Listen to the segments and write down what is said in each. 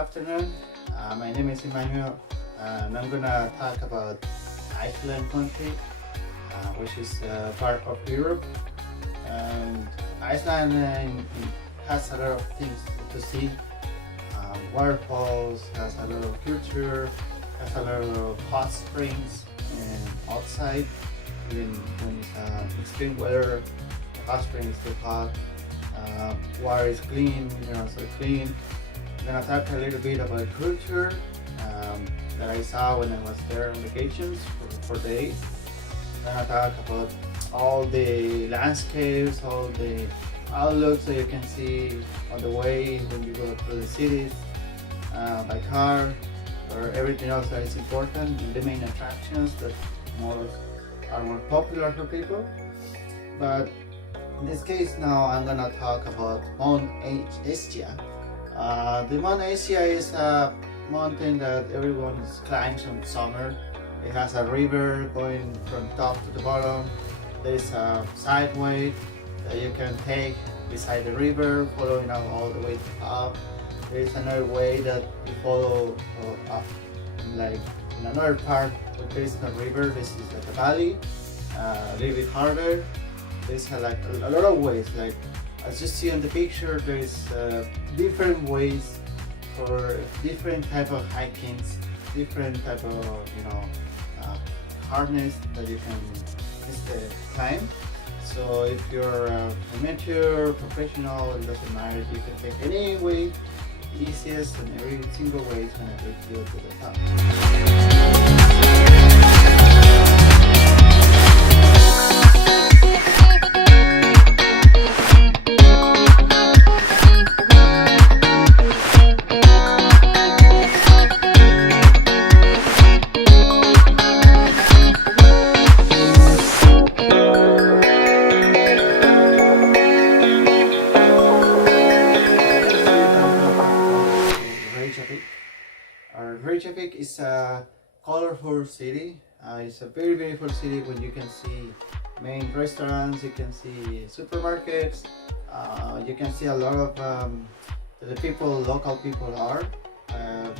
afternoon. My name is Emmanuel, and I'm gonna talk about Iceland country, which is part of Europe. And Iceland has a lot of things to see. Waterfalls, has a lot of culture, has a lot of hot springs and outside. Even when it's extreme weather, the hot spring is too hot. Water is clean, so clean. I'm gonna talk a little bit about culture that I saw when I was there on vacations for days. I'm gonna talk about all the landscapes, all the outlooks that you can see on the way when you go through the cities by car, or everything else that is important, the main attractions that are more popular for people. But in this case now I'm gonna talk about Mount Asia. The Mount Asia is a mountain that everyone climbs in summer. It has a river going from top to the bottom. There is a sideway that you can take beside the river, following up all the way to the top. There is another way that you follow up, like in another part where there is no river. This is like a valley, a little bit harder. There's like a lot of ways, like as you see on the picture, there is different ways for different type of hikings, different type of harness that you can climb. So if you're amateur, professional, it doesn't matter. You can take any way, easiest, and every single way is gonna take you to the top. Reykjavik is a colorful city. It's a very beautiful city when you can see main restaurants, you can see supermarkets, you can see a lot of local people are.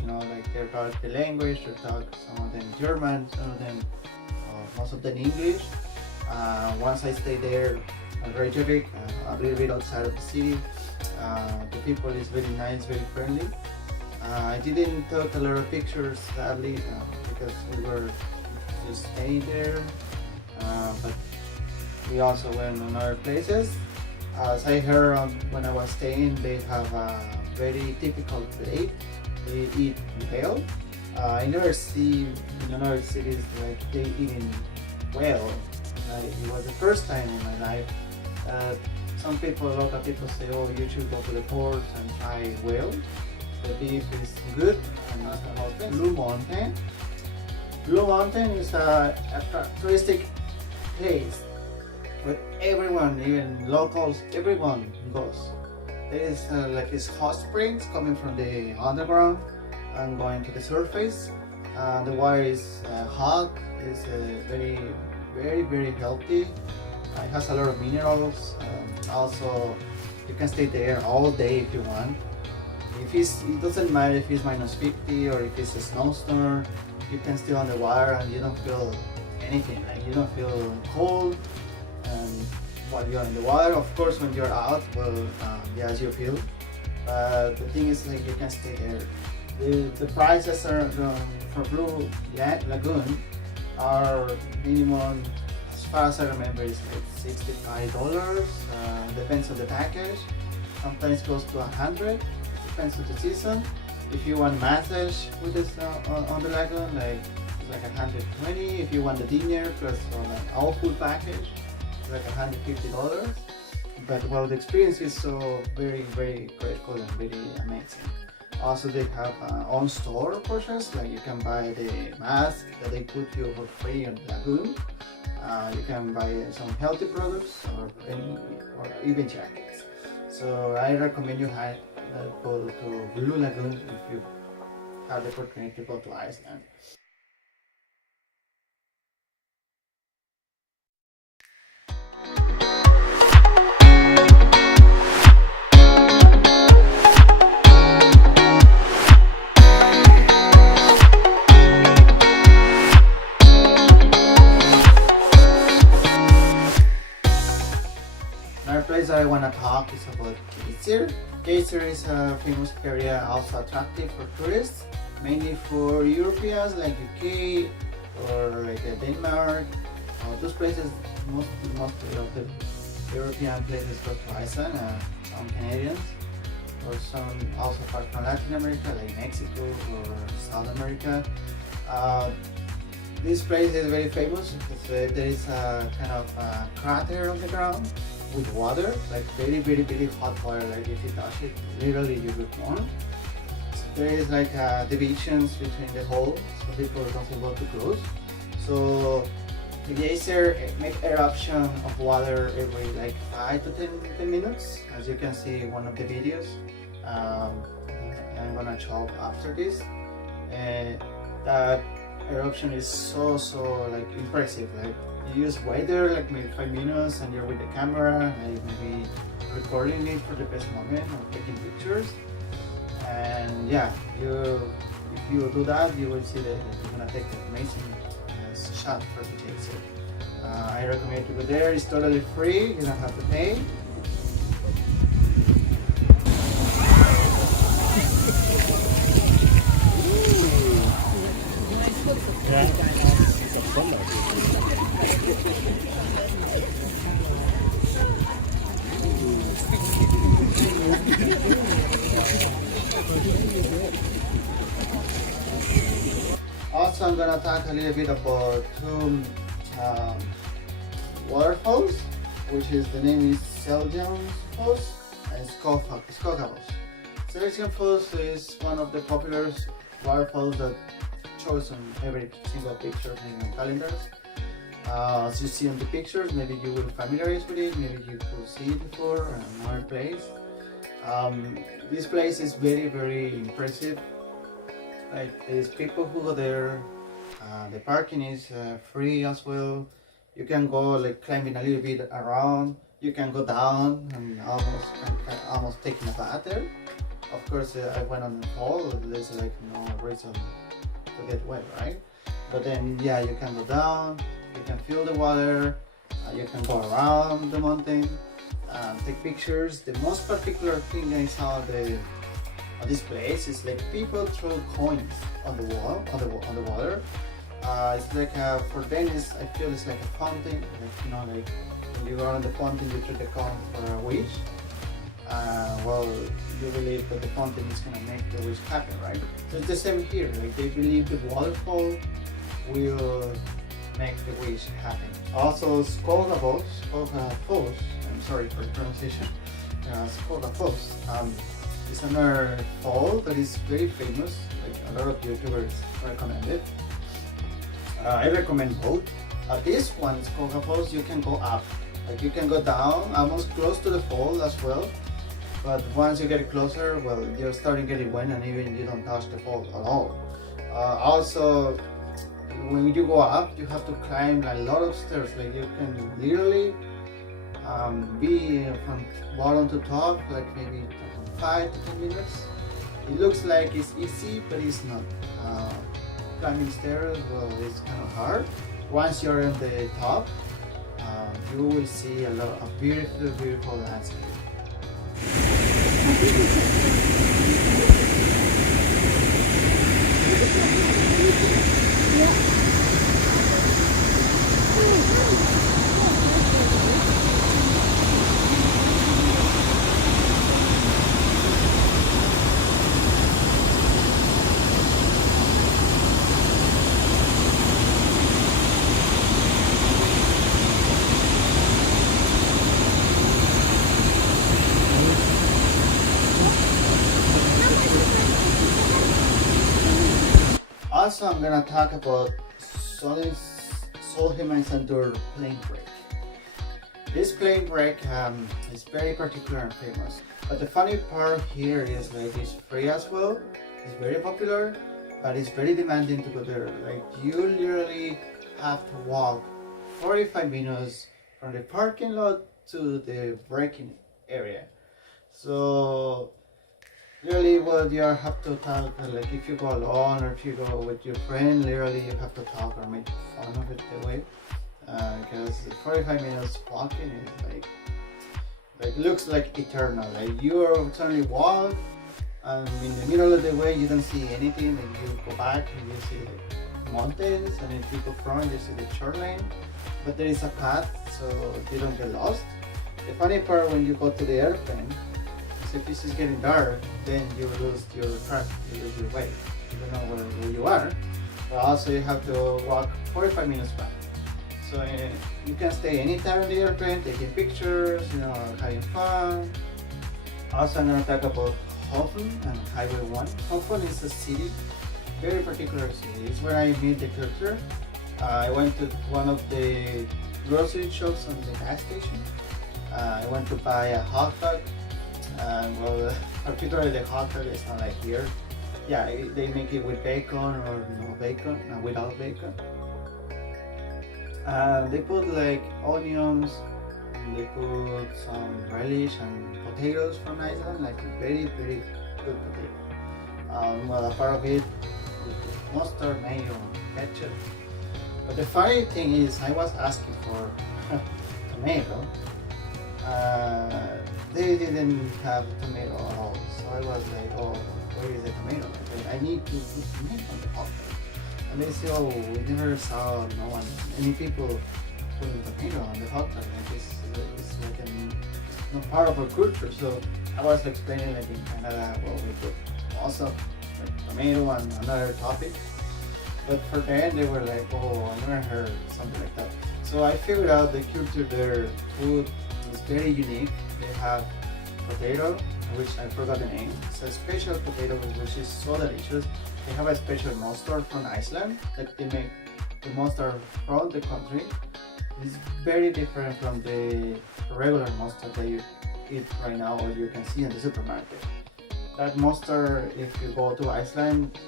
Like they talk the language, they talk some of them German, some of them, most of them English. Once I stayed there in Reykjavik, a little bit outside of the city, the people is very nice, very friendly. I didn't take a lot of pictures sadly because we were just staying there, but we also went on other places. As I heard when I was staying, they have a very typical plate. They eat whale. I never see in other cities like they eating whale. It was the first time in my life. Local people say, oh, you should go to the port and try whale. The beef is good, and it's about Blue Mountain. Blue Mountain is a touristic place where everyone, even locals, everyone goes. There is like these hot springs coming from the underground and going to the surface. The water is hot, it's very, very, very healthy. It has a lot of minerals. Also, you can stay there all day if you want. It doesn't matter if it's -50 or if it's a snowstorm, you can stay on the water and you don't feel anything, like you don't feel cold. And while you're in the water, of course, when you're out, well, yes, you feel. But the thing is, like, you can stay there. The prices are for Blue Lagoon are minimum, as far as I remember, is like $65. Depends on the package. Sometimes goes to 100. Depends on the season. If you want massage with this on the lagoon, it's like 120. If you want the dinner plus on an all food package, it's like $150. But well, the experience is so very, very grateful and really amazing. Also, they have own store portions, like you can buy the mask that they put you for free on the lagoon. You can buy some healthy products or even jackets. So I recommend you go to Blue Lagoon if you have the opportunity to go to Iceland. want to talk is about Geysir. Geysir is a famous area, also attractive for tourists, mainly for Europeans like UK or like Denmark. Those places, mostly of the European places go to Iceland, some Canadians, or some also part from Latin America like Mexico or South America. This place is very famous because there is a kind of crater on the ground with water, like very hot water. Like if you touch it, literally you will burn. So there is like divisions between the holes, so people don't go too close. So the geyser make eruption of water every like 5 to 10 minutes, as you can see in one of the videos. I'm gonna show after this. That eruption is so like impressive. Like you just wait there like maybe 5 minutes and you're with the camera, like maybe recording it for the best moment or taking pictures. And yeah, if you do that, you will see that you're gonna take an amazing shot for the geyser. I recommend to go there. It's totally free. You don't have to pay. Also, I'm gonna talk a little bit about two waterfalls, which is the name is Seljan Falls and Skoga Falls. Seljan Falls is one of the popular waterfalls that shows on every single picture in calendars. As you see on the pictures, maybe you will familiarize with it, maybe you could see it before in another place. This place is very impressive. Like there's people who go there. The parking is free as well. You can go like climbing a little bit around. You can go down and almost taking a bath there. Of course, I went on the fall. There's like no reason to get wet, right? But then yeah, you can go down. You can feel the water. You can go around the mountain, take pictures. The most particular thing I saw on this place is like people throw coins on the wall, on the water. It's like for them, I feel it's like a fountain. Like like when you go on the fountain, you throw the coin for a wish. Well, you believe that the fountain is gonna make the wish happen, right? So it's the same here. Like they believe the waterfall will make the wish happen. Also, Skoga Falls. I'm sorry for the pronunciation. Skoga Falls. It's another fall that is very famous. Like a lot of YouTubers recommend it. I recommend both. This one, Skoga Falls, you can go up. Like you can go down, almost close to the fall as well. But once you get closer, well, you're starting getting wet and even you don't touch the fall at all. Also, when you go up, you have to climb a lot of stairs. Like you can literally be from bottom to top, like maybe 5 to 10 minutes. It looks like it's easy, but it's not. Climbing stairs, well, it's kind of hard. Once you're on the top, you will see a lot of beautiful landscape. Also, I'm gonna talk about Solheimsandur plane break. This plane break is very particular and famous. But the funny part here is like it's free as well. It's very popular, but it's very demanding to go there. Like you literally have to walk 45 minutes from the parking lot to the braking area. So really, what you have to talk, like if you go alone or if you go with your friend, literally you have to talk or make fun of it the way, because 45 minutes walking is like Like looks like eternal. Like you are suddenly walk, and in the middle of the way you don't see anything. Then you go back and you see the mountains, and if you go front, you see the shoreline. But there is a path, so you don't get lost. The funny part when you go to the airplane is if this is getting dark, then you lose your track, you lose your way. You don't know where you are. But also you have to walk 45 minutes back. So you can stay anytime in the airplane, taking pictures, having fun. Also, I'm going to talk about Hofen and Highway 1. Hofen is a city, very particular city. It's where I meet the culture. I went to one of the grocery shops on the gas station. I went to buy a hot dog. Well, particularly the hot dog is not like here. Yeah, they make it with bacon or no bacon, without bacon. They put like onions, and they put some relish and potatoes from Iceland, like very, very good potato. Well, a part of it with mustard, mayo, ketchup. But the funny thing is, I was asking for tomato. They didn't have tomato at all, so I was like, oh, where is the tomato? I need to put tomato on the hot dog. And they say, oh, we never saw any people putting tomato on the hot dog. Like it's like not part of our culture. So I was explaining like in Canada, well, we put also like tomato and another topic. But for them, they were like, oh, I never heard something like that. So I figured out the culture, their food is very unique. They have potato, which I forgot the name. It's a special potato which is so delicious. They have a special mustard from Iceland. Like they make the mustard from the country. It's very different from the regular mustard that you eat right now or you can see in the supermarket. That mustard, if you go to Iceland,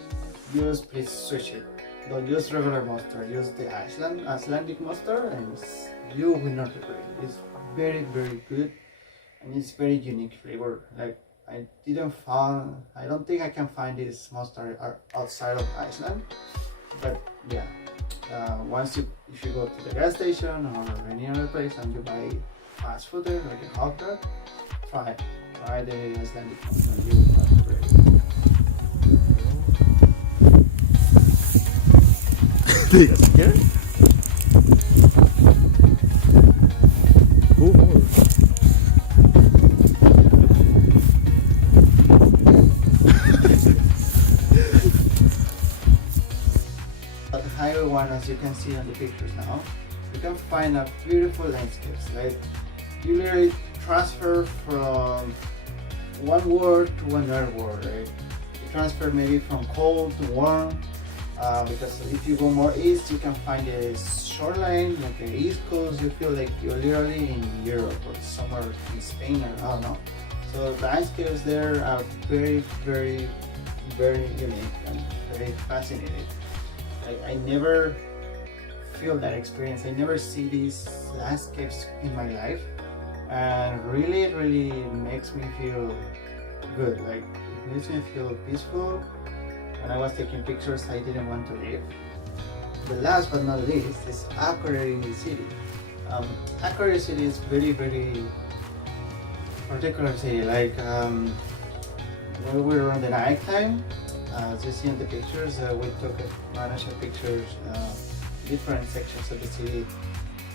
please switch it. Don't use regular mustard. Use the Icelandic mustard, and you will not regret it. It's very, very good, and it's very unique flavor. Like I don't think I can find this mustard outside of Iceland. But yeah, if you go to the gas station or any other place and you buy fast food there, like a hot dog, try the Icelandic mustard. You will not regret it. Diga, si quieres. At Highway 1, as you can see on the pictures now, you can find a beautiful landscapes. Like you literally transfer from one world to another world. Right? You transfer maybe from cold to warm. Because if you go more east, you can find a shoreline, like the east coast. You feel like you're literally in Europe or somewhere in Spain, or I don't know. So the landscapes there are very, very, very unique and very fascinating. I never feel that experience. I never see these landscapes in my life, and really, really makes me feel good. Like it makes me feel peaceful. When I was taking pictures, I didn't want to leave. The last but not least is Akureyri City. Akureyri City is very, very particular city. Like when we were on the night time, as you see in the pictures, we took managed pictures, different sections of the city.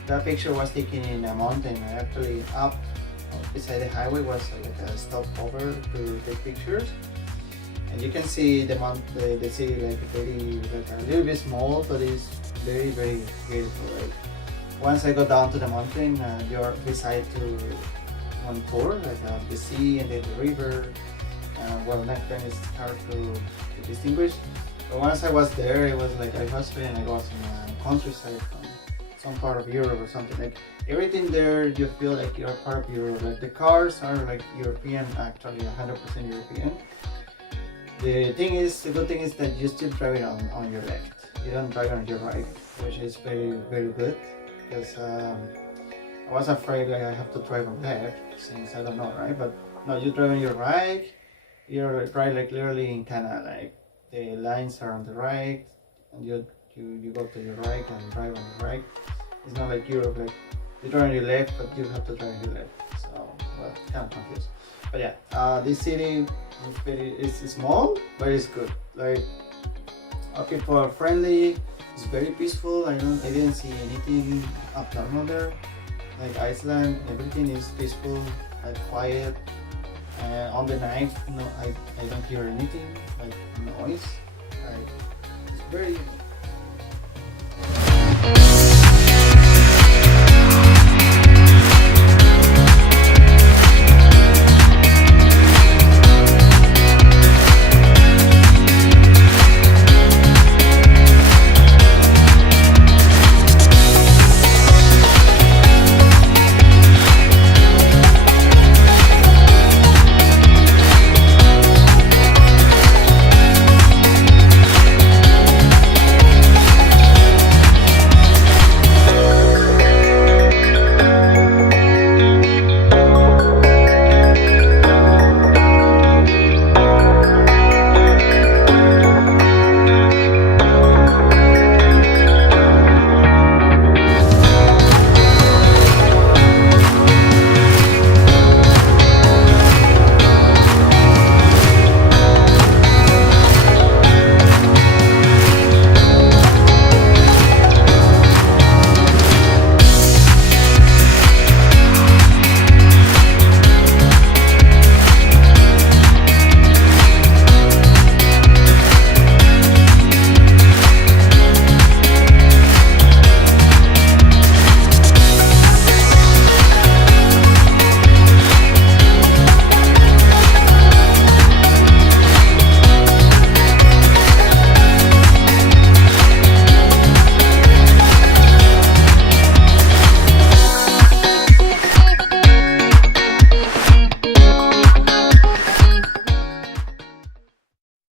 That picture was taken in a mountain, actually up beside the highway was like a stopover to take pictures. And you can see the city like a little bit small, but it's very, very beautiful. Right? Once I go down to the mountain, you're beside to one tour, like the sea and the river. Well, next time it's hard to distinguish. But once I was there, it was like I was feeling like I was in a countryside from some part of Europe or something. Like everything there, you feel like you're part of Europe. Like the cars are like European, actually 100% European. The good thing is that you still driving on your left. You don't drive on your right, which is very, very good. Because I was afraid like I have to drive on left since I don't know, right? But no, you drive on your right. You're right, like literally in Canada, like the lines are on the right, and you go to your right and drive on the right. It's not like Europe, like You turn on your left, but you have to turn on your left. So, well, kind of confused. But yeah, this city is small, but it's good. Like, people are friendly. It's very peaceful. I didn't see anything abnormal there. Like Iceland, everything is peaceful, like quiet. And on the night, I don't hear anything like noise. It's very